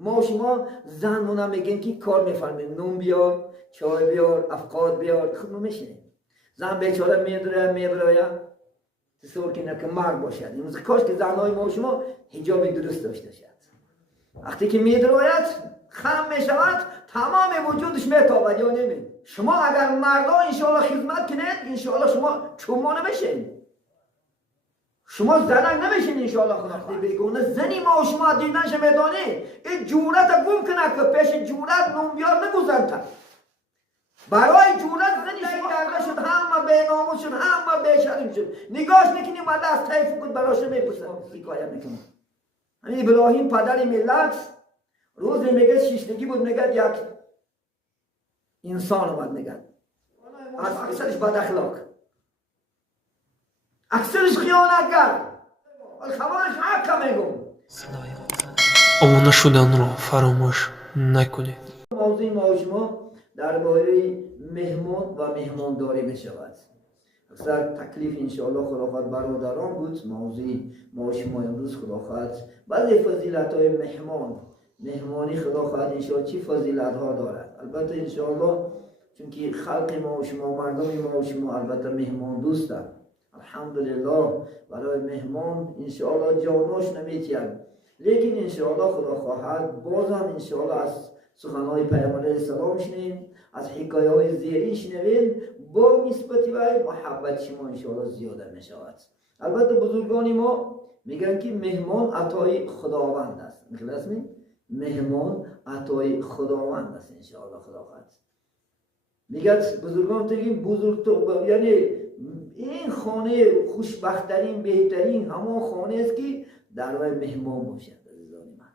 ما شما زنونه میگن که کار میفرمین، نون بیار، چای بیار، افقاد بیار، خب میشینه. زن بیچاره میبره تصور کنید که مرد باشد. امروز کاش که زنهای ما شما حجاب درست داشته شد. وقتی که میدروید خم میشود تمام وجودش میتابد یا نمی. شما اگر مردا انشاءالله خدمت کنید انشاءالله شما چوما نمیشین، شما زنک نمیشین انشاءالله. خدا بگونه زنی ما و شما دیدنش میدانی این جورت گم کنه که پیش جورت نون بیار نگذارد. برای جورت زنی شما کرده شد، همه به ناموس شد، همه به شرم شد. نگاش نکنی من دست تایف کن براش میپسن شکایت میکنه. همین ابراهیم پدر ملت روز میگه شیشتگی بود، میگه یک انسان اومد، میگه از اکثرش بد اخلاق، اکثرش خیانتگر، خبرش حق میگم. آمانه شدن را فراموش نکنید. موضوع ما شما درباره مهمان و مهمانداری میشود. اکثر تکلیف انشاءالله خلافت برادران بود. موضوع ما شما امروز خلافت بعضی فضیلت های مهمانی خلافت انشاءالله چی فضیلت ها دارد. البته انشاءالله چون که خلق ما و شما مردم ما و شما البته مهمان دوستند، الحمدلله برای مهمان انشاءالله جاناش نمیتیم، لیکن انشاءالله خدا خواهد بازم انشاءالله از سخنهای پیامبر علیه السلام شنیم، از حکایه های زیرین شنویم، با نسبت به محبت شما انشاءالله زیاده می شود. البته بزرگان ما میگن که مهمان عطای خداوند است. میخواستم مهمان عطای خداوند است انشاءالله. خداوند میگه بزرگان تگیم بزرگ تو، یعنی این خانه خوشبختترین بهترین همان خانه است که در مهمان باشد. عزیزان من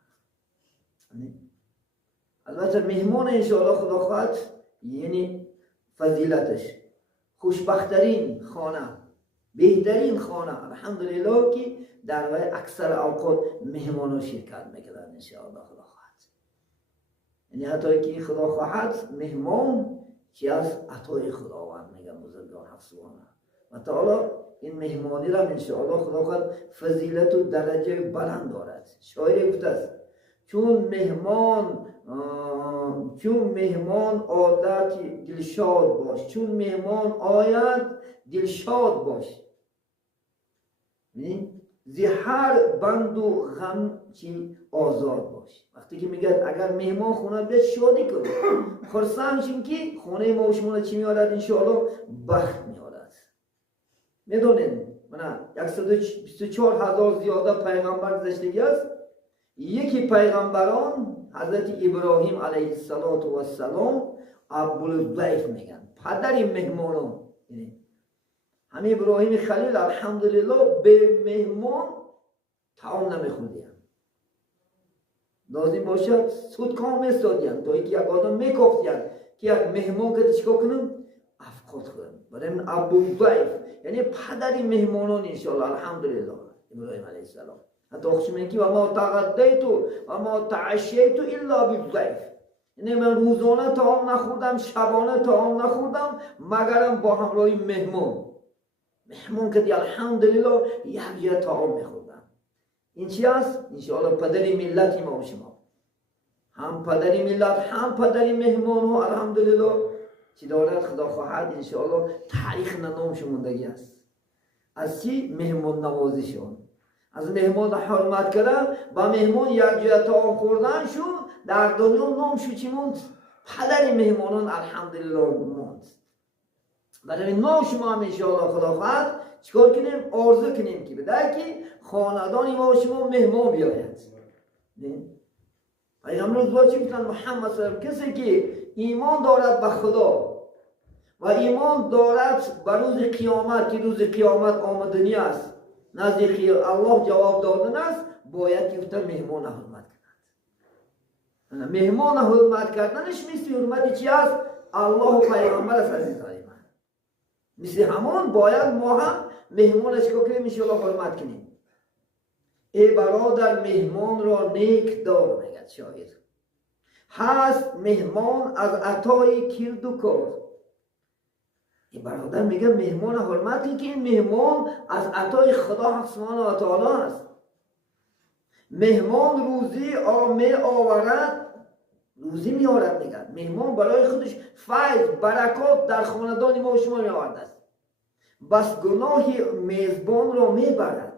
البته مهمان انشاءالله خدا خواهد یعنی فضیلتش خوشبختترین خانه، بهترین خانه الحمدلله که در اکثر اوقات مهمانان شرکت میکنند انشاءالله خدا خواهد. یعنی حتی که خدا خواهد مهمان چی از عطای خداوند میگن بزرگان حفظوانه و تعالی این مهمانی را انشاءالله خدا خواهد فضیلت و درجه بلند دارد. شاعر گفته است چون مهمان عادت دلشاد باش، چون مهمان آید دلشاد باش، زی هر بند و غم چی آزاد باش. وقتی که میگه اگر مهمان خونه بیاد شادی کنید، خرسند شیم که خونه ما و شما چی میارد انشاءالله بخت میارد. میدونید من 124,000 زیاده پیغمبر گذشتگی است. یکی پیغمبران حضرت ابراهیم علیه السلام ابوالضیف میگن، پدر مهمانان. همین ابراهیم خلیل الحمدلله به مهمان طعام نمیخوردیم، لازم باشد سودکام میستادیم تا اینکه یک آدم میکفتیم که یک مهمان که چیکار کنم افقاد خورم. برای من ابوالضیف یعنی پدر مهمانان انشاءالله الحمدلله ابراهیم علیه السلام. حتی خوش میگه و ما تغدیت و ما تعشیت الا بالضیف، یعنی من روزانه طعام نخوردم، شبانه طعام نخوردم مگرم با همراهی مهمان که دی الحمدلله یک جا طعام میخوردم. این چی است؟ انشاءالله پدر ملت ما و شما، هم پدر ملت هم پدر مهمان ها الحمدلله چی دارد خدا خواهد انشاءالله تاریخ نامش موندگی است. از چی؟ مهمان نوازیشون، از مهمان حرمت کردن، با مهمان یک جا طعام خوردن شو در دنیا نام شو چی موند؟ پدر مهمانان الحمدلله موند. برای نام شما هم انشاءالله خدا خواهد چیکار کنیم؟ آرزو کنیم که بدهی که خاندان ما و شما مهمان بیاید. پیغمبر روز چی گفتن؟ محمد صلی الله علیه و کسی که ایمان دارد به خدا و ایمان دارد به روز قیامت که روز قیامت آمدنی است، نزد الله جواب دادن است، باید که گفتن مهمان حرمت کنند. مهمان حرمت کردنش مثل حرمت چی است؟ الله و پیغمبر است. عزیزان من مثل همون باید ما هم مهمانش کنیم انشاءالله حرمت کنیم. ای برادر مهمان را نیک دار میگه شاعر، هست مهمان از عطای کرد و کار. این برادر میگه مهمان حرمتی که این مهمان از عطای خدا سبحانه و تعالی است. مهمان روزی آورد، روزی میارد میگن مهمان برای خودش فیض برکات در خاندان ما و شما میآورده است، بس گناه میزبان را میبرد.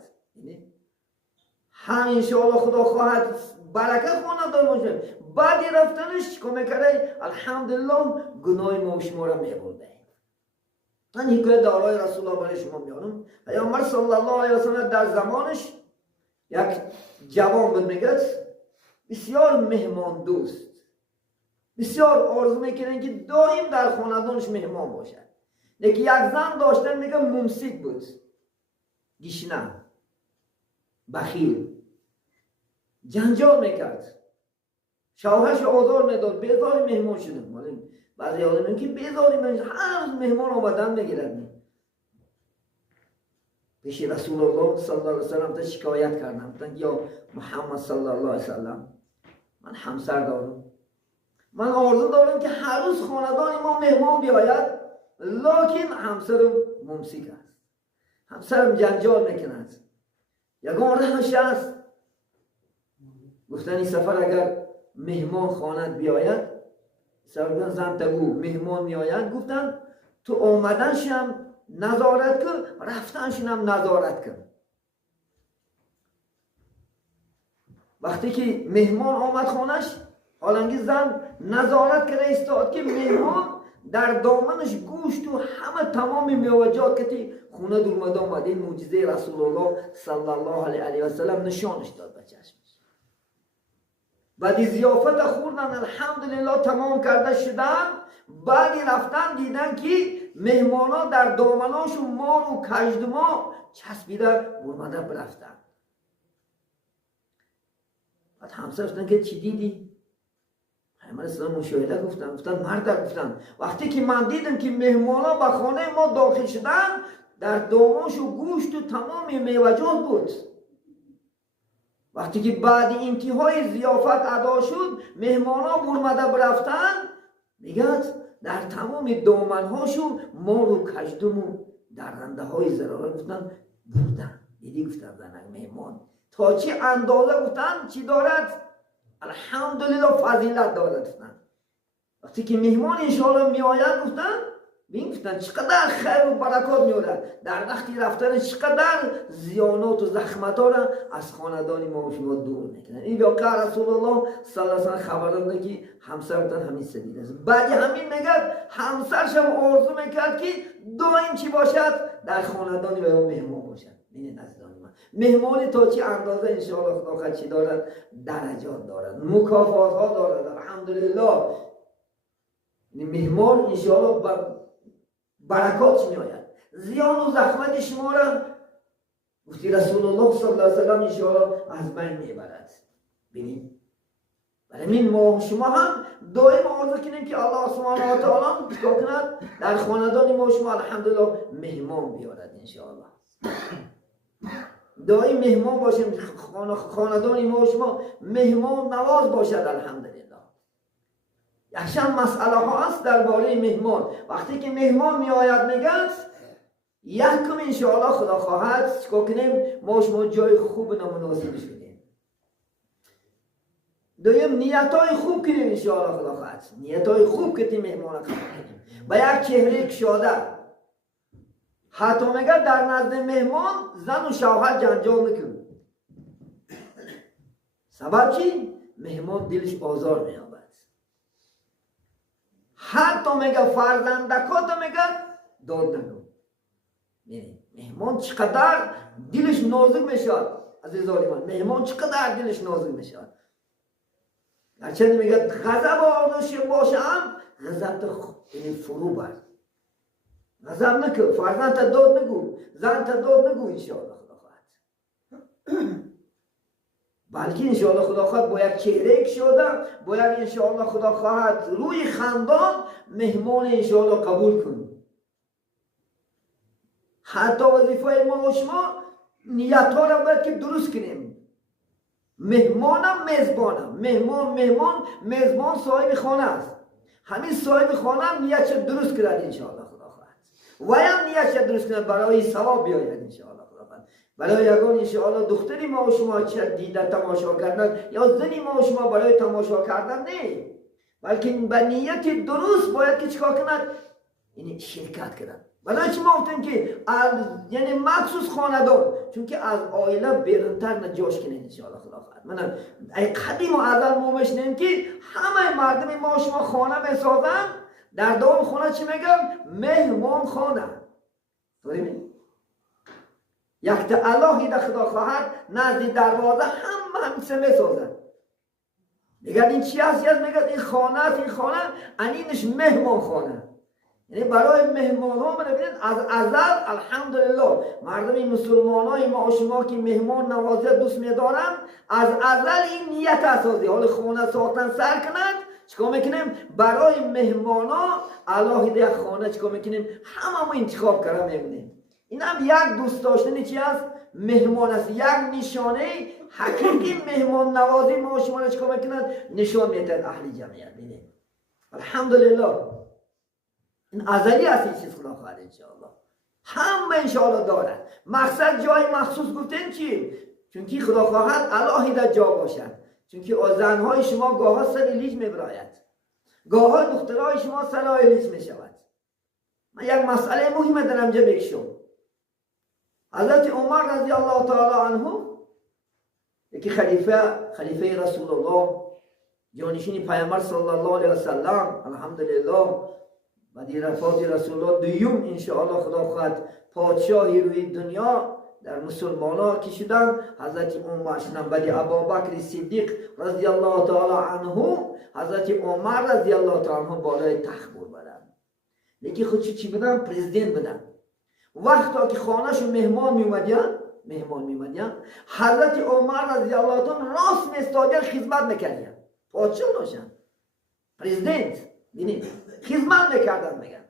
هم انشاءالله خدا خواهد برکت خاندان ما شد، بعدی رفتنش چیکار میکرده؟ الحمدلله گناه ما و شما را میبرده. من حکایت دارای رسول الله برای شما میارم. پیامبر صلی الله علیه و سلم در زمانش یک جوان بود، میگه بسیار مهمان دوست، بسیار آرزو میکنه که دائم در خاندانش مهمان باشد. لیکن یک زن داشتن میگه ممسک بود، گشنه، بخیل، جنجال میکرد، شوهرش آزار میداد، بیزار مهمان شدن. بعضی آدم که بیزاری مهمان، هر روز مهمان آمدن میگیرد. پیش رسول الله صلی الله علیه و سلم تا شکایت کردم، گفتن یا محمد صلی الله علیه و سلم، من همسر دارم، من آرزو دارم که هر روز خاندان ما مهمان بیاید، لکن همسرم ممسک است، همسرم جنجال میکند، یگان رهش است. گفتن این سفر اگر مهمان خانت بیاید، سفر زن تگو مهمان میآید، گفتن تو آمدنش هم نظارت کن، رفتنش هم نظارت کن. وقتی که مهمان آمد خانش، حالانکه زن نظارت کرده استاد که مهمان در دامنش گوشت و همه تمام میوجات که خونه درمد آمده. معجزه رسول الله صلی الله علیه و سلم نشانش داد به چشمش. بعد ضیافت خوردن الحمدلله تمام کرده شدن، بعدی رفتن دیدن که مهمانا در دامناشون مار و کژدما چسبیده برمده برفتن. بعد همسر گفتن که چی دیدی؟ پیامبر اسلام مشاهده گفتن مرد گفتن وقتی که من دیدم که مهمانا به خانه ما داخل شدن، در داماش و گوشت و تمام میوجات بود. وقتی که بعد انتهای ضیافت ادا شد، مهمانا برمده برفتن، میگه در تمام دامنهاشو مار و کژدم و درنده های زراره گفتن بردن. دیدی گفتن زنک مهمان تا چی اندازه گفتن چی دارد؟ الحمدلله فضیلت دارد. گفتن وقتی که مهمان انشاءالله می آید گفتن چقدر خیر و برکات می آید، در وقتی رفتن چقدر زیانات و زحمت ها را از خاندان ما و شما دور میکنن. این واقعا رسول الله صلی الله علیه و سلم خبر دادن که همسر بودن همین سدید است. بعد همین میگه همسرش هم آرزو میکرد که دائم چی باشد؟ در خاندان ما مهمان باشد. این نزدان ما مهمان تا چی اندازه انشاءالله خدا خواهد چی دارد؟ درجات دارد، مکافات ها دارد. الحمدلله مهمان انشاءالله برکات می آید. زیان و زحمت شما را گفتی رسول الله صلی الله علیه و سلم انشاءالله از بین میبرد. ببینید برای ما شما هم دائم آرزو کنیم که الله سبحانه و تعالی چیکار کند؟ در خاندان ما شما الحمدلله مهمان بیارد انشاءالله. دائم مهمان باشیم، خاندان ما شما مهمان نواز باشد الحمدلله. یکشن مسئله ها هست درباره مهمان. وقتی که مهمان می آید میگن یکم انشاءالله خدا خواهد چیکار کنیم؟ ما شما جای خوب نامناسبش بدیم. دویم نیت های خوب کنیم انشاءالله خدا خواهد. نیت های خوب کنیم مهمان را کنیم با یک چهره کشاده. حتی میگه در نزد مهمان زن و شوهر جنجال نکن. سبب چی؟ مهمان دلش آزار میاد. حتی میگه فرزندکات میگه داد نگو. مهمان چقدر دلش نازک میشد عزیزان من، مهمان چقدر دلش نازک میشد. هرچند میگه غضب آدمش باشم غضب یعنی فرو بر غضب نکن، فرزند تا داد نگو، زن تا داد نگو انشاءالله خدا خواهد. بلکه انشاءالله خدا خواهد با یک چهره شده، با یک انشاءالله خدا خواهد روی خندان مهمان انشاءالله قبول کنیم. حتی وظیفه ما و شما نیت ها را باید که درست کنیم. مهمانم میزبانم، مهمان میزبان صاحب خانه است. همین صاحب خانه هم نیتش درست کرد انشاءالله خدا خواهد و هم نیتش درست کرد برای ثواب بیاید انشاءالله خدا خواهد. برای یگان انشاءالله دختری ما و شما دیده تماشا کردن یا زنی ما و شما برای تماشا کردن نه، بلکه به نیت درست باید که چیکار کند؟ یعنی شرکت کردن. برای چی ما گفتیم که یعنی مخصوص خاندان، چون که از آیله بیرونتر نجاش کنید انشاءالله خدا خواهد. من ای قدیم و ازل ما میشنیم که همه مردم ما و شما خانه میسازن، در دوم خانه چی میگم؟ مهمان خانه. یک تا الهی در خدا خواهد نزد دروازه همه میسازن. میگن این چی هست؟ میگن این خانه است، این خانه انینش مهمان خانه. یعنی برای مهمان ها ببینید از ازل الحمدلله مردم مسلمان های ما و شما که مهمان نوازی دوست میدارن، از ازل این نیت اساسی حال خانه ساختن سر کنند. چیکار میکنیم؟ برای مهمان ها الهی خانه چیکار میکنیم؟ همه انتخاب کردن میبینیم. این هم یک دوست داشتن چی است؟ مهمان است. یک نشانه حقیقی مهمان نوازی ما و شما چیکار میکنند؟ نشان میدن اهل جمعیت. ببینید الحمدلله این ازلی است. این چیز خدا خواهد انشاءالله همه انشاءالله دارد. مقصد جای مخصوص گفتن چی؟ چونکی خدا خواهد الهی در جا باشد. چونکی زنهای شما گاه ها سر لیج میبراید، گاه ها دخترهای شما سر لیج میشود. من یک مسئله مهم در اینجا بکشم. حضرت عمر رضی الله تعالی عنه یکی خلیفه رسول الله جانشین پیامبر صلی الله علیه وسلم الحمدلله بعد رفات رسول الله دویم انشاءالله خدا خواهد پادشاهی روی دنیا در مسلمان ها که شدن حضرت عمر شدن. بعد ابوبکر صدیق رضی الله تعالی عنه حضرت عمر رضی الله تعالی عنه بالای تخت بردن. لیکن خودشو چی بدن؟ پرزیدنت بدن. وقتا که خانهشو مهمان میومدن حضرت عمر رضی الله تعالی عنه راست میستادن خدمت میکردن. پادشاه ناشن پرزیدنت ببینید خدمت میکردن. میگن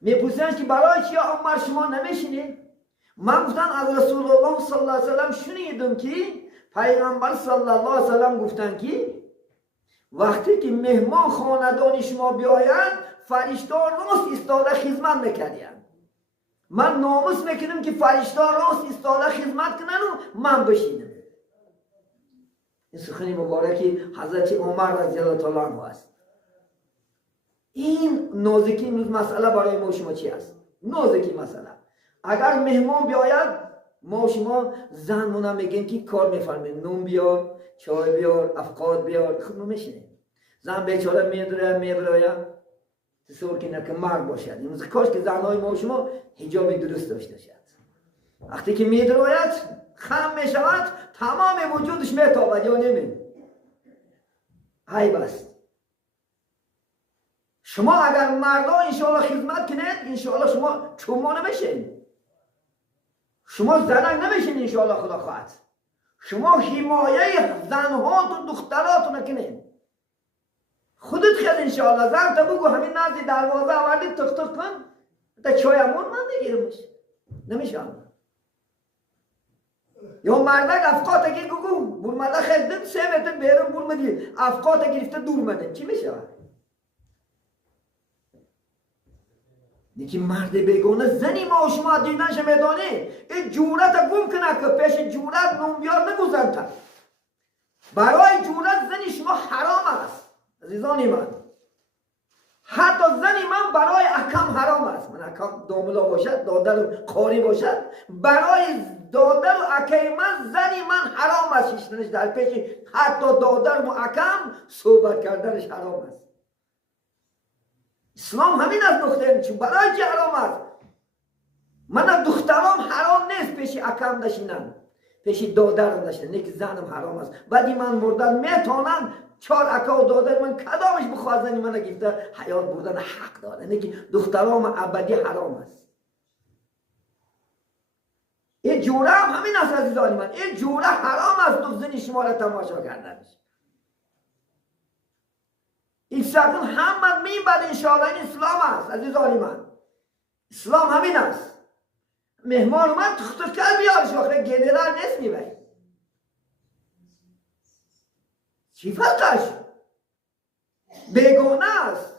میپرسن که برای چی عمر شما نمیشینید؟ من گفتن از رسول الله صلی الله علیه و سلم شنیدم که پیغمبر صلی الله علیه و سلم گفتن که وقتی که مهمان خاندان شما بیاید فرشته‌ها راست ایستاده خدمت میکردن. من ناموس میکنم که فرشته‌ها راست ایستاده خدمت کنن و من بشینم. این سخنی مبارکی حضرت عمر رضی الله تعالی عنه است. این نازکی مسئله برای ما شما چی است؟ نازکی مسئله. اگر مهمان بیاید ما شما زنمون میگن که کار میفرمایید، نون بیار، چای بیار، افقاد بیار، خب نمیشه. زن بیچاره میبراید تصور کنید که مرد باشد. این کاش که زنهای ما شما حجاب درست داشته باشد. وقتی که میدراید خم میشود تمام وجودش میتابد یا نمی. عیب است. شما اگر مردا انشاءالله خدمت کنید انشاءالله شما چما نمیشین، شما زنک نمیشین انشاءالله خدا خواهد. شما حمایه زنها و دخترات نکنید. خودت خیلی انشاءالله زن تا بگو همین نزد دروازه آوردید تق تق کن تا چای امون من نگیرمش نمیشم. یا مردک افقات اگه گو برمده خیدم 3 متر بیرون برمدی افقات گرفته دور مده چی میشه؟ لیکن مرد بیگانه زنی ما و شما دیدنش میدانه این جورت گم کنه که پیش جورت نومیار نگذارد. برای جورت زنی شما حرام است عزیزانی من. حتی زنی من برای احکام حرام است. من احکام داملا باشد دادر قاری باشد برای دادر و احکام من زنی من حرام است شیشتنش در پیش حتی دادر و احکام صحبت کردنش حرام است. اسلام همین از نقطه چون برای چی حرام است؟ من دخترام حرام نیست پیش احکام داشتنم پیش دادرم داشتن نه که زنم حرام است. بعدی من مردن میتونم 4 اکا و دادر من کدامش بخواد زنی من گفته حیات بردن حق داره نه که دخترام ابدی حرام است. این جوره هم همین است عزیزانی من. این جوره حرام است دو زنی شما را تماشا کردنش. این سکن هم میبد انشاءالله این اسلام است عزیزانی من. اسلام همین است. مهمان من تختکل بیارش وقتی گدرار نیست میبایی چی فرقش؟ بیگانه است.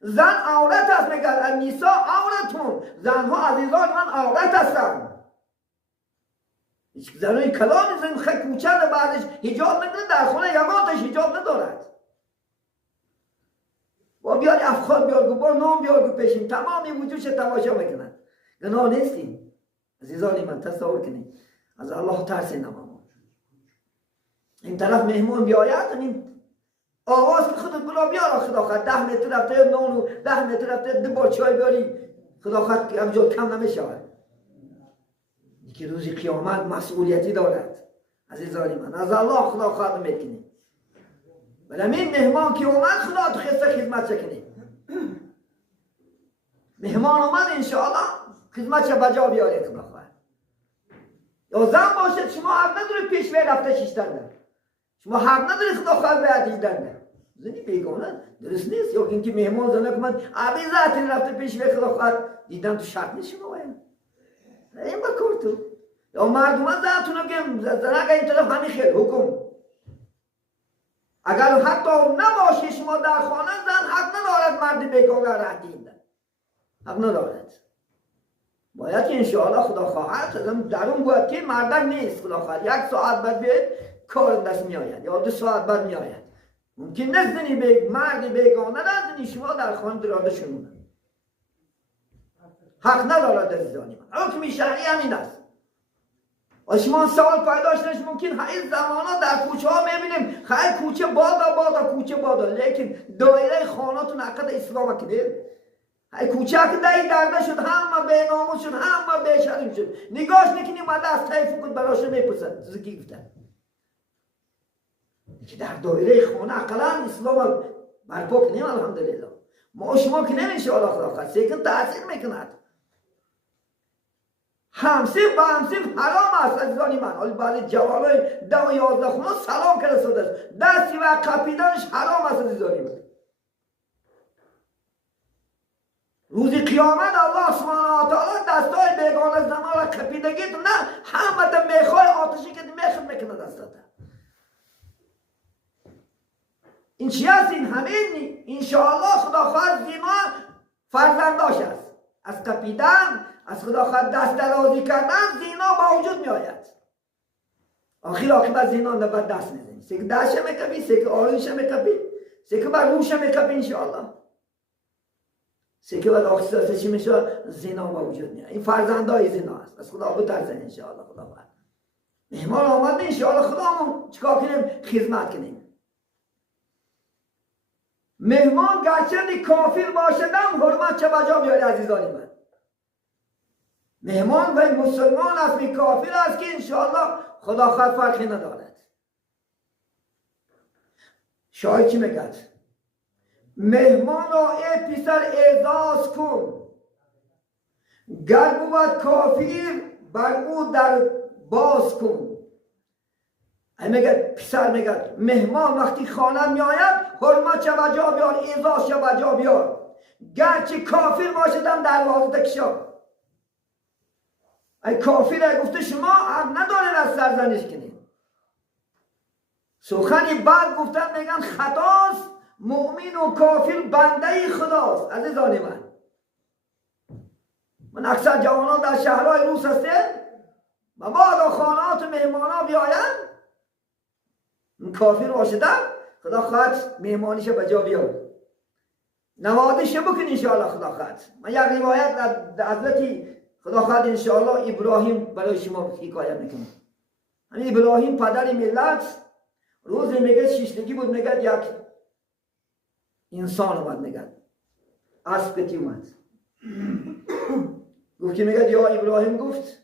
زن عورت است میگه النساء عورتون. زنها عزیزان من عورت هستند. زنای کلام میزنیم خیلی کوچه بعدش حجاب میکنه، در خونه یگانش حجاب ندارد. با بیاری افخار بیار با نام بیار پیشیم تمامی وجودش تماشا میکنن. گناه نیستیم عزیزانی من، تصور کنید. از الله ترسین. اما این طرف مهمون بیاید این آواز که خودت بلا بیار خدا خواهد 10 متر رفته نان و 10 متر رفته 2 بار چای بیاری خدا خواهد که همجا کم نمیشود. که روز قیامت مسئولیتی دارد عزیزانی من. از الله خدا خواهد میکنیم. ولی این مهمان که اومد خدا تو خسته خدمت کنیم. مهمان اومد انشاءالله خدمت بجا بیارید خدا خواهد. یا زن باشد شما حق نداری پیش وی رفته شیشتن، شما حق نداری خدا خواهد باید دیدن. زنی بیگانه درست نیست. یا اینکه مهمان زنه که من عبی ذاتی رفته پیش وی خدا خواهد دیدن تو شرط نیست شما باید این بکر تو. یا مردم زنتون بگم زنه اگر این طرف همین خیل حکم اگر حتی نباشی شما در خانه زن حق ندارد مرد بیگانه را دیدن، حق ندارد. باید که انشاءالله خدا خواهد در اون باید که مردک نیست خدا خواهد 1 ساعت بعد بیاید کار دست می آید یا 2 ساعت بعد می آید. ممکن نیست زنی مرد بیگانه را زنی شما در خانه دراده شمونه حق ندارد عزیزانی من. حکم شرعی همین است. و شما سوال پیدا شدش ممکن این زمانا در کوچه ها میبینیم خیلی کوچه بادا کوچه بادا لیکن دایره خاناتون عقد اسلام کنید. های کوچه که دایی درده شد همه به ناموس شد همه به شرم شد. نگاش نکنی اومده از تایی فکر براش میپرسد زکی گفتن که در دایره خانه اقلا اسلام برپا کنیم. الحمدلله ما شما کنیم انشاءالله خدا خواهد سیکن تأثیر میکند. همسیب با همسیب حرام است عزیزانی من. حالی بعد جوانای 10 و 11 خونه سلام کرده سودش دستی و قپیدنش حرام است عزیزانی من. روز قیامت الله سبحانه و تعالی دستای بیگانه زنان را قپیدگیت نه همه تا میخوای آتشی که میخواد میکنه دستات. این چی است؟ این همین انشاءالله خدا خواهد زینا فرزنداش است. از قپیدن از خدا خواهد دست درازی کردن زینا با وجود می آید. آخر عاقبت زینا نباید دست میزنی. سه که دستش میکپی، سه که آرویش میکپی، سه که بر روش میکپی انشاءالله. سه که بعد آخر چی میشه؟ زینا با وجود می آید. این فرزندای زینا است. از خدا بترسن انشاءالله خدا خواهد. مهمان آمد انشاءالله خدامون چیکار کنیم؟ خدمت کنیم. مهمان گرچه کافر باشدم حرمت چه بجا بیاری عزیزانی من. مهمان و مسلمان است می کافر است که انشاءالله خدا خواهد فرقی ندارد. شاید چی میگد؟ مهمان را ای پسر اعزاز کن گر بود کافر بر او در باز کن. میگه پسر میگه مهمان وقتی خانه می آید حرمت چه بجا بیار، اعزاز چه بجا بیار، گرچه کافر باشدم دروازه تکشا. ای کافر گفته شما حق ندارید از سرزنش کنید. سخنی بعد گفتن میگن خطاست مؤمن و کافر بنده خداست. عزیزان من اکثر جوانان در شهرهای روس هستن و بعد خانات و مهمانا بیاین کافر باشدن خدا خواهد مهمانیش بجا بیار نوازش بکن انشاءالله خدا خواهد. من یک روایت در حضرت خدا خواهد انشاءالله ابراهیم برای شما حکایت میکنم. همین ابراهیم پدر ملت روز میگه شیشتگی بود میگه یک انسان اومد میگه اسب کتی اومد گفت که میگه یا ابراهیم گفت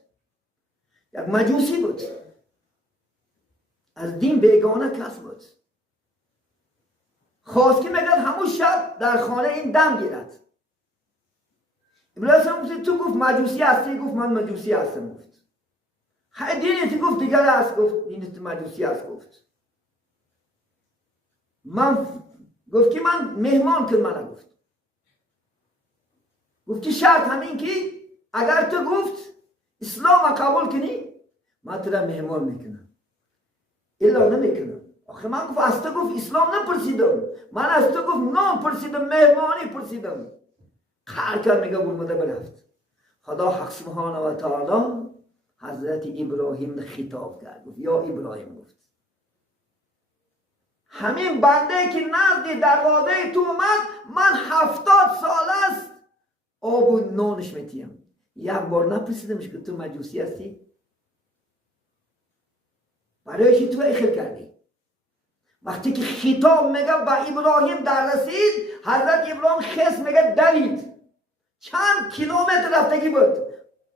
یک مجوسی بود از دین بیگانه کس بود خواست که میگه همون شب در خانه این دم گیرد. ابراهیم گفت تو گفت مجوسی هستی؟ گفت من مجوسی هستم. گفت های دینت؟ گفت دیگر است. گفت دینت مجوسی است. گفت که من مهمان کن من. گفت که شرط همین که اگر تو گفت اسلام قبول کنی من تو را مهمان میکنم الا نمیکنم. آخه من گفت از تو گفت اسلام نپرسیدم، من از تو گفت نام پرسیدم مهمانی پرسیدم. خر کرد میگه برمده برفت. خدا حق سبحانه و تعالی حضرت ابراهیم خطاب کرد، گفت یا ابراهیم، گفت همین بنده که نزد دروازه تو اومد، من 70 سال است آب و نانش میتیم. یک بار نپرسیدمش که تو مجوسی هستی؟ برای چی تو ایخل کردی؟ وقتی که خطاب میگه به ابراهیم در رسید، حضرت ابراهیم خس میگه دوید، چند کیلومتر رفتگی بود،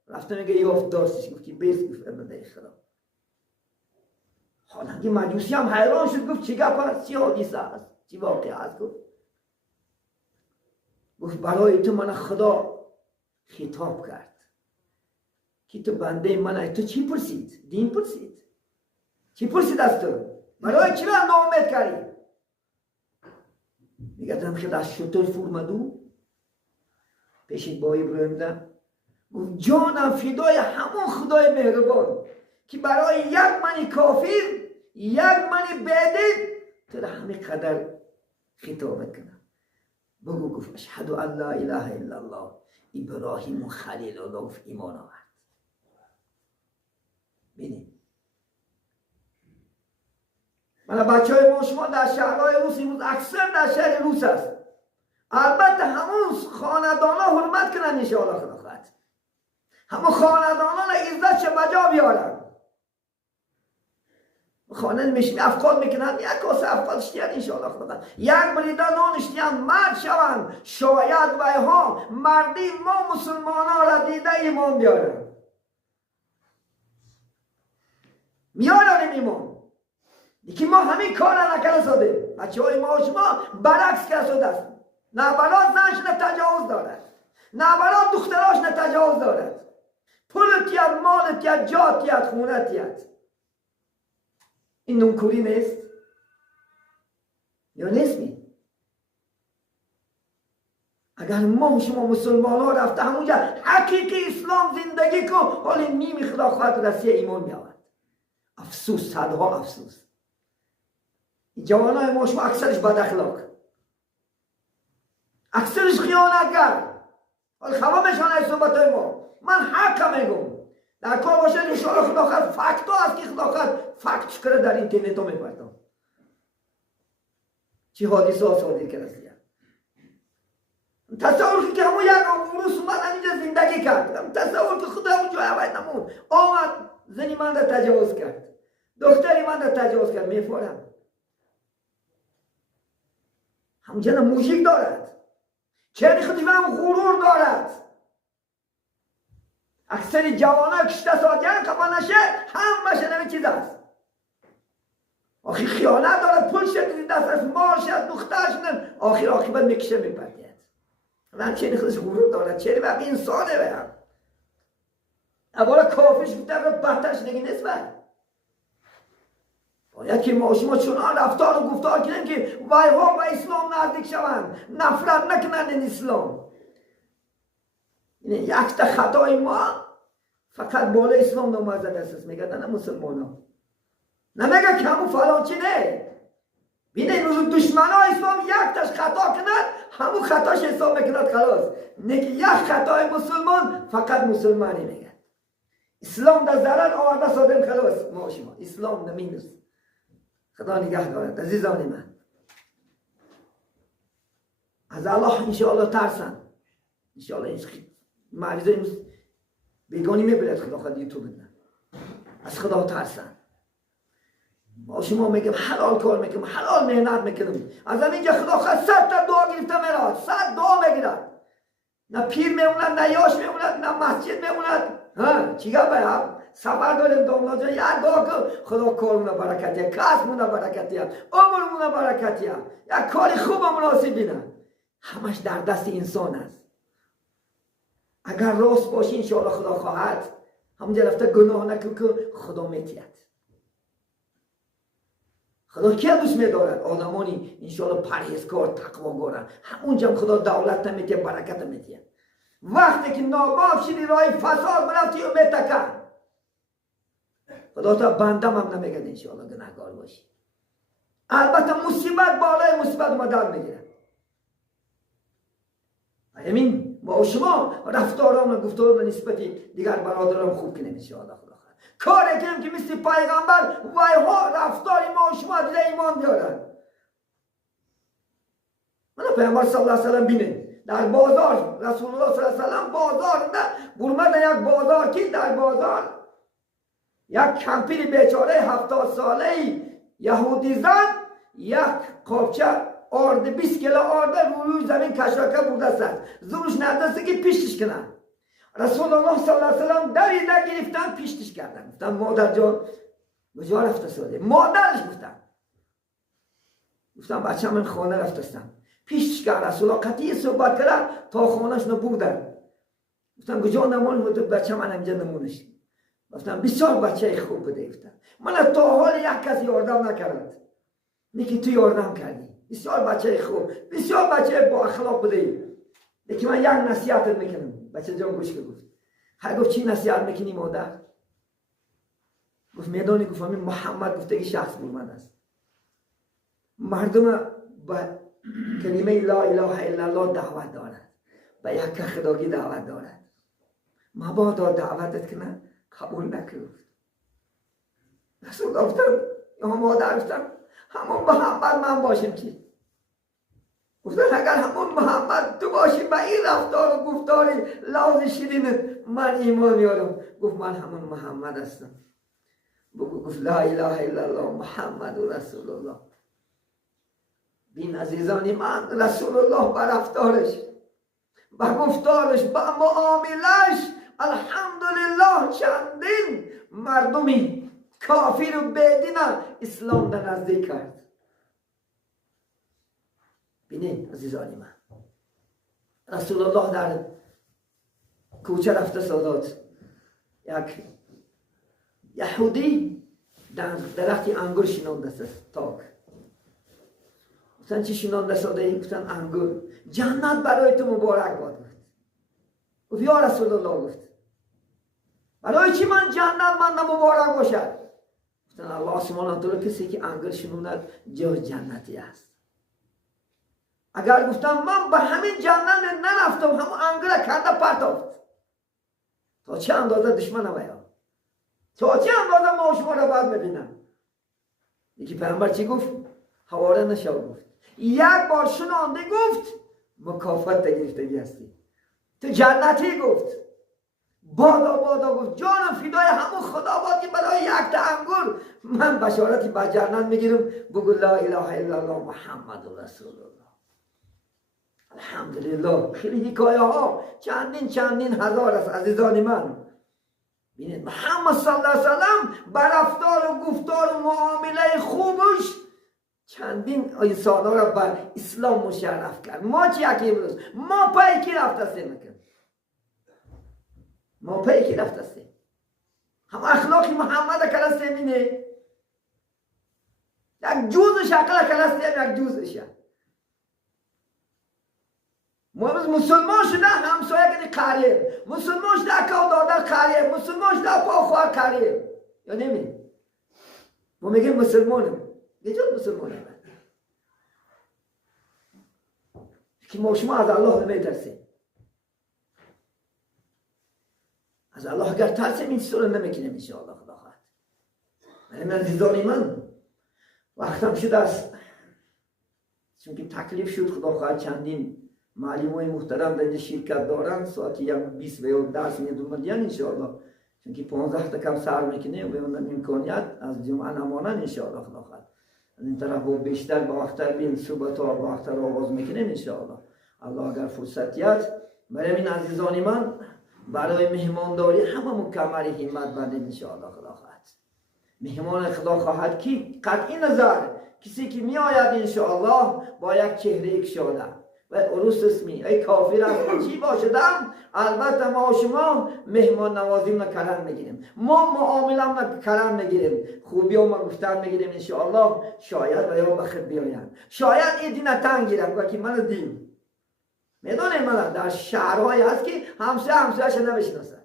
رفته میگه یافت داستش، گفت که بیست، گفت ابراده خدا. حالا مجوسی هم حیران شد، گفت چی گپ است، چی حادثه است، چی واقعه است؟ گفت برای تو من خدا خطاب کرد که تو بنده من، تو چی پرسید؟ دین پرسید؟ چی پرسید از تو؟ برای چرا ناامید کردی؟ میگه دم خیلی از شطور فرمدو پیشید با ابراهیم ده، گفت جانم فدای همون خدای مهربان که برای یک من کافر، یک من بدید، تو را همه قدر خطابت کنم. بگو. گفت اشهد ان لا اله الا الله ابراهیم خلیل الله، گفت ایمان آورد. بینید من بچه های ما شما در شهرهای روس امروز اکثر در شهر روس است، البته همون خاندان ها حرمت کنن انشاءالله خدا خواهد، همون خاندان ها عزت چه بجا بیارن، خانه میشمی افکار میکنن، یک کاسه افکار اشتیان انشاءالله خدا خواهد، یک بریده نان اشتیان مرد شوند، شاید ویها مردی ما مسلمان ها را دیده ایمان بیارن، میارن ایمان. یکی ما همین کار را نکنه ساده، بچه های ما و شما برعکس که ساده است، نه بلا زنش نه تجاوز دارد، نه بلا دختراش نه تجاوز دارد، پولت یاد، مالت یاد، جات یاد، خونت یاد. این نونکوری نیست؟ یا نیست می؟ اگر ما و شما مسلمان ها رفته همونجا حقیقی اسلام زندگی کن، حالی نیمی خدا خواهد رسی ایمان میآورد. افسوس، صدها افسوس. جوانای ما شما اکثرش بد اخلاق، اکثرش خیانتگر. حال خبر میشن از صحبتای ما، من حق میگم در کار باشه انشاءالله خدا خواهد فکت ها است که خدا خواهد فکت شکره در اینترنت ها میپردم چی حادثه ها صادر کرده. تصور که همون یک وروس اومد اینجا زندگی کرد، تصور که خدا همون جای باید نمون آمد زنی من را تجاوز کرد، دختری من را تجاوز کرد، میفارم همونجا موشک دارد، چهره خودش هم غرور دارد. اکثر جوانان که 16 سال خفه نشه همش نمی چیز است، آخی خیانت دارد، پول شد دست از مال شد، دختر شدن، آخر عاقبت میکشه میپردید. من چهره خودش غرور دارد، چهره به انسانه برم اولا کافش بودن رو بهترش نگی نیست بر. باید که ما شما چنان رفتار و گفتار کنیم که وایها به اسلام نزدیک شوند، نفرت نکنند این اسلام. یک تا خطای ما فقط بالا اسلام نامزد است، میگه نه مسلمان ها، نمیگه که همون فلان چی نه. بینه روز دشمن ها اسلام یک تاش خطا کند همون خطاش حساب میکند خلاص، نه که یک خطای مسلمان فقط مسلمانی میگه اسلام در ضرر آورده سادم خلاص. ما شما اسلام نمینست. خدا نگه دارد عزیزان من، از الله انشاءالله ترسن، انشاءالله این معرضه امروز بیگانی میبرد خدا خواهد یوتیوب بدن، از خدا ترسن. ما شما میگم حلال کار میکنم، حلال مهنت میکنم، از همینجا خدا خواهد 100 تا دعا گرفته میراد، 100 دعا میگیرد، نه پیر میموند، نه یاش میموند، نه مسجد میموند. ها چی گفت سفر داریم داماد جان، یک دعا کن خدا کارمون برکتیه، کسبمون برکتیه، عمرمون برکتیه، یک کاری خوب و مناسب بینن. همش در دست انسان است. اگر راست باشی انشاءالله خدا خواهد همونجا رفته گناه نکن که خدا میتید. خدا کیا دوست میدارد؟ آدمانی انشاءالله پرهیزکار تقواگارن، همونجا خدا دولت نمیتیه، برکت نمیتیه. وقتی که ناباب شدی راه فساد برفتی و میتکن، خدا تا بندم هم نمیگد انشاءالله گناهکار باشی. البته مصیبت بالای مصیبت مدار میگیره. همین ما و شما رفتاران و گفتاران نسبتی دیگر برادران خوب کنیم انشاءالله خدا. کاری کنیم که مثل پیغمبر وای ها رفتاری ما و شما دیگه ایمان بیارن. من پیغمبر صلی الله علیه و سلم بینید در بازار رسول الله صلی الله علیه و سلم بازار نه برمد یک بازار که در بازار یک کمپیر بیچاره 70 ساله یهودی زن یک قابچه آرد 20 کیلو آرد روی زمین کشاکه بوده است زورش ندسته که پیشش کنن. رسول الله صلی الله علیه و سلم دریده گرفتن پیشش کردن. گفتن مادر جان کجا رفته ساده؟ مادرش گفتن بچه من خانه رفتستم. پیشش کرد رسول الله قطعی صحبت کرد تا خانهش نبردن. گفتن کجا نمون؟ بچه من اینجا نمونش. گفتن بسیار بچه خوب بوده. گفتن من تا حال یک کسی یاردم نکرد نیکی تو یاردم کردی. بسیار بچه خوب، بسیار بچه با اخلاق بوده. لیکن من یک نصیحت میکنم. بچه جان گوش که گفت گفت چی نصیحت میکنی مادر؟ گفت میدانی؟ گفت همین محمد گفته که شخص برمند است. مردم به کلمه لا اله الا الله دعوت دارد، به یک خدایی دعوت دارد. مبادا دعوتت کنه قبول نکرد. رسول گفتم یا مادر گفتم همون محمد من باشم چی؟ گفتن اگر همون محمد تو باشی به این رفتار و گفتاری لحظ شیرین من ایمان میارم. گفت من همون محمد هستم. گفت لا اله الا الله محمد رسول الله. بین عزیزانی من رسول الله به رفتارش به گفتارش به معاملش الحمدلله چندین مردمی کافر و بدین اسلام در نزدیک کرد. بینید عزیزانی من رسول الله در کوچه رفته سادات یک یهودی در درختی انگور شنونده است تاک. گفتن چی شنونده ساده؟ گفتن انگور. جنت برای تو مبارک باد. گفت یا رسول الله گفت برای چی من جنت من مبارک باشد؟ گفتن الله سبحانه و تعالی کسی که انگور شنوند جای جنتی است. اگر گفتم من به همین جنت نرفتم همون انگور کرده پرتافت تا چه اندازه دشمن باید تا چه اندازه ما شما را باید ببینم. یکی پیامبر چی گفت؟ حواله نشو گفت یک بار شنونده گفت مکافات گرفتگی هستی تو جنتی. گفت بادا گفت جانم فدای همون خدا باد که برای یک تا انگور من بشارتی به جنت میگیرم. بگو لا اله الا الله محمد رسول الله. الحمدلله خیلی حکایه ها چندین هزار است عزیزان من. ببینید محمد صلی الله علیه و سلم به رفتار و گفتار و معامله خوبش چندین انسان ها را به اسلام مشرف کرد. ما چی اکی امروز؟ ما پای کی رفته هستیم؟ ما پای کی رفته هستیم؟ هم اخلاقی محمد کلستیم اینه یک جوز شکل کلستیم یک جوزش. ما امروز مسلمان شده همسایه کنی قریب، مسلمان شده اکاو دادر قریب، مسلمان شده پاخوار قریب. یا نمی؟ ما میگیم مسلمانم یه مسلمانم که ما شما از الله نمیترسیم. از الله اگر ترسیم این سور نمیکنیم انشاءالله خدا خواهد. من عزیزانی من وقتم شده است چون که تکلیف شد خدا خواهد چندین معلمای محترم در اینجا شرکت دارن ساعتی یک 20 و 10 میدون دیان انشاءالله چون که 15 تا کم سر میکنه و اون امکانیت از جمعه نمانن انشاءالله خدا خواهد. از این طرف با بیشتر با وقتر بین صبح تا با وقتر آغاز میکنیم انشاءالله. الله اگر فرصتیت برای این عزیزان من برای مهمانداری همه مکمل همت بندیم انشاءالله خدا خواهد. مهمان خدا خواهد کی قطعی نظر کسی که می آید انشاءالله با یک چهره کشاده و عروس اسمی ای کافر است چی باشدم. البته ما شما مهمان نوازیم کرم میگیریم، ما معاملم کرم میگیریم، خوبی هم گفتن میگیریم انشاءالله. شاید و یا بخیر بیایم، شاید این دین تنگ گیرم که من دین میدونیم. من در شهرهایی هست که همسایه‌اش نمیشناسد،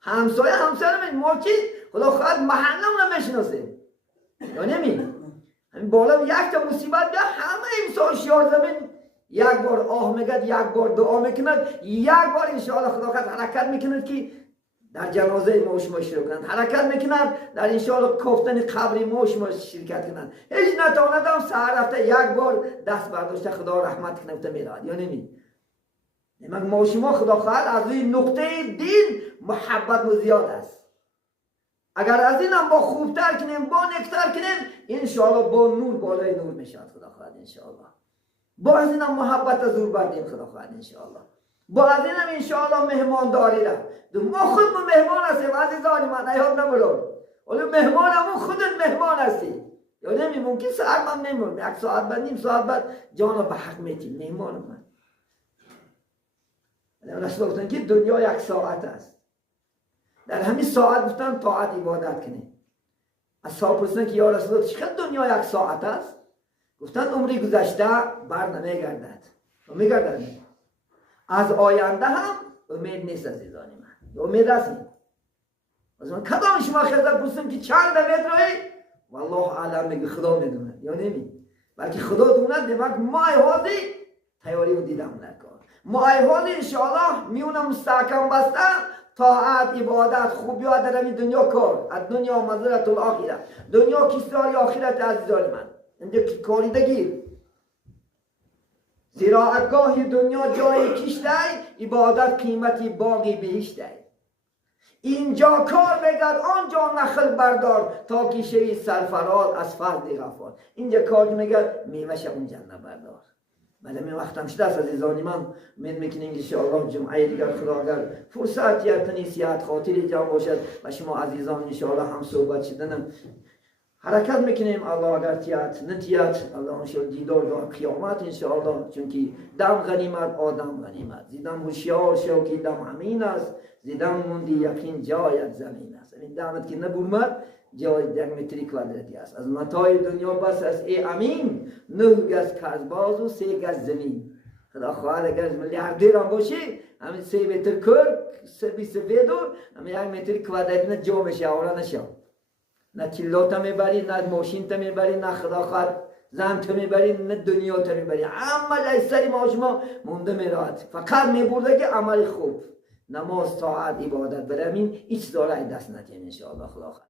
همسایه نمیشناسد. ما چی خدا خواهد محلم نمیشناسیم یا نمی همین بالا یک تا مصیبت بیا همه امسال شیار زمین یک بار آه میگد، یک بار دعا میکند، یک بار انشاءالله خدا خواهد حرکت میکند که در جنازه ما و شما اشتراک کنند، حرکت میکنند در انشاءالله کفتن قبر ما و شما شرکت کنند. هیچ نتواندم سهر رفته یک بار دست برداشته خدا رحمت کنه و میراد یا نمی. ما و شما خدا خواهد از این نقطه دین محبت و زیاد است. اگر از این هم با خوبتر کنیم با نکتر کنیم انشاءالله با نور بالای نور میشود خدا خواهد انشاءالله. با از این هم محبت از زور بردیم خدا خواهد انشاءالله. با از این هم انشاءالله مهمان داری را ما خود مهمان هستیم عزیزانی من ایاد نبرون ولی مهمان همون خودت مهمان هستی یا نمی ممکن ساعت من نمیم یک ساعت بعد نیم ساعت بعد جانا به حق میتیم مهمان من. رسول گفتن که دنیا یک ساعت است در همین ساعت گفتن طاعت عبادت کنیم. اصحاب پرسیدن که یا رسول الله چقدر دنیا یک ساعت است؟ گفتن عمری گذشته بر نمیگردد و میگردد از آینده هم امید نیست عزیزانی من. امید هست از من کدام شما خیزد پرسیم که چند امید روی والله اعلم میگه خدا میدونه یا نمی بلکه خدا دونه دیمک ما ایوازی تیاری و دیدم نکن ما ایوازی انشاءالله میونم مستحکم بسته طاعت عبادت خوبیات در این دنیا کار از دنیا مزرعت الاخره دنیا کساری آخرت عزیزان من اینجا کاری دگیر زراعتگاه دنیا جای کشته عبادت قیمتی باقی بهشته اینجا کار بگرد آنجا نخل بردار تا که شوی سرفراز از فضل غفار. اینجا کار میگرد میوش اون جنه بردار. بله می وقتم شده است عزیزانی من میکنیم انشاءالله جمعه دیگر خدا اگر فرصت یا تنیسیت خاطری جمع باشد و شما عزیزان انشاءالله هم صحبت شدنم حرکت میکنیم. الله اگر تیات نتیات الله انشاءالله دیدار و قیامت انشاءالله چونکه دم غنیمت آدم غنیمت زیدم هوشیار شو که دم امین است زیدم موندی یقین جایت زمین است. این دمت که نبرمد جای 10 متری کوادراتی است. از متاع دنیا بس است ای امین 9 گز کرزباز و 3 گز زمین. خدا خواهد اگر میلیاردر هم باشی همین 3 متر کرد 20 دور همین 1 متر کوادراتی نه جا میشه آورا نشه نه کیلوتا میبری نه ماشین تا میبری نه خدا خواهد زن تا میبری نه دنیا تا میبری عمل از سری ما شما مونده میراد فقط میبرده که عمل خوب نماز طاعت عبادت برامین هیچ داره دست نتیم انشاءالله خدا خواهد.